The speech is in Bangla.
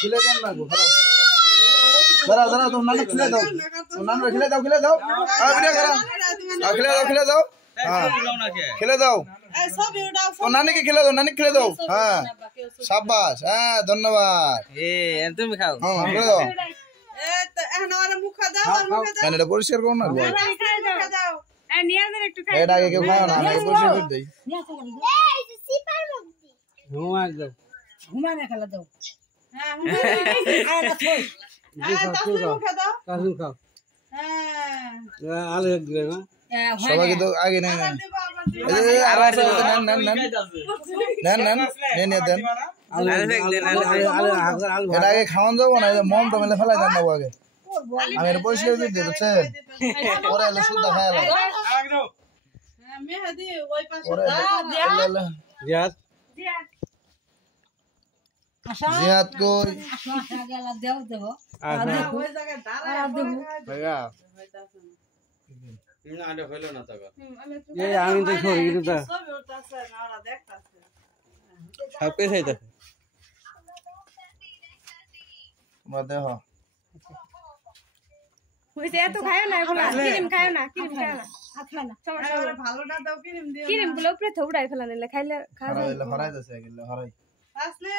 खिले देन ना गो जरा जरा तुम नानी खिले दो खिले दो आ वीडियो करा खिले दो हां खिले दो तो नानी के खिले दो हां शाबाश हां धन्यवाद तुम खाओ हां खिले दो हमारा मुख दाओ और मुख दाओ मैंने परिष्कार करो ना मुख दाओ निया दे एकटू खाई एडा के खाओ ना मैं परिष्कार कर देई सिपार मुख दी घुमा ने खला दो हां आ तो छोड़ तसु मुख दाओ खाओ हां आलू एक दे ना सभा के तो आगे नहीं आवाज नन देन आलू एडा के खावन जाबो ना मम तो मेले फलाई देन आगे আমি এর পরিষ্কার করে দিই বুঝছেন পরে এলে সুদ্ধা খায় हां मेहदी ওই পাশে দাও জিয়াদ জিহাদ কই আশা গেল দেও দেব ওই জায়গায় দাঁড়ায় ভাইয়া না আরে হলো না তো এই আমি তো সরি তো সব ওটাছে না ওরা দেখতাছে সব পেছাই তো মধ্যে হ হইছে এত খায় না এখন ক্রিম খায় না সমস্যা ভালোটা দাও ক্রিম দিও ক্রিম গুলো উপরে থোড়াই ফেলা নিলে খাইলে খাওয়া হরাই দছে গেলে হরাই আসলে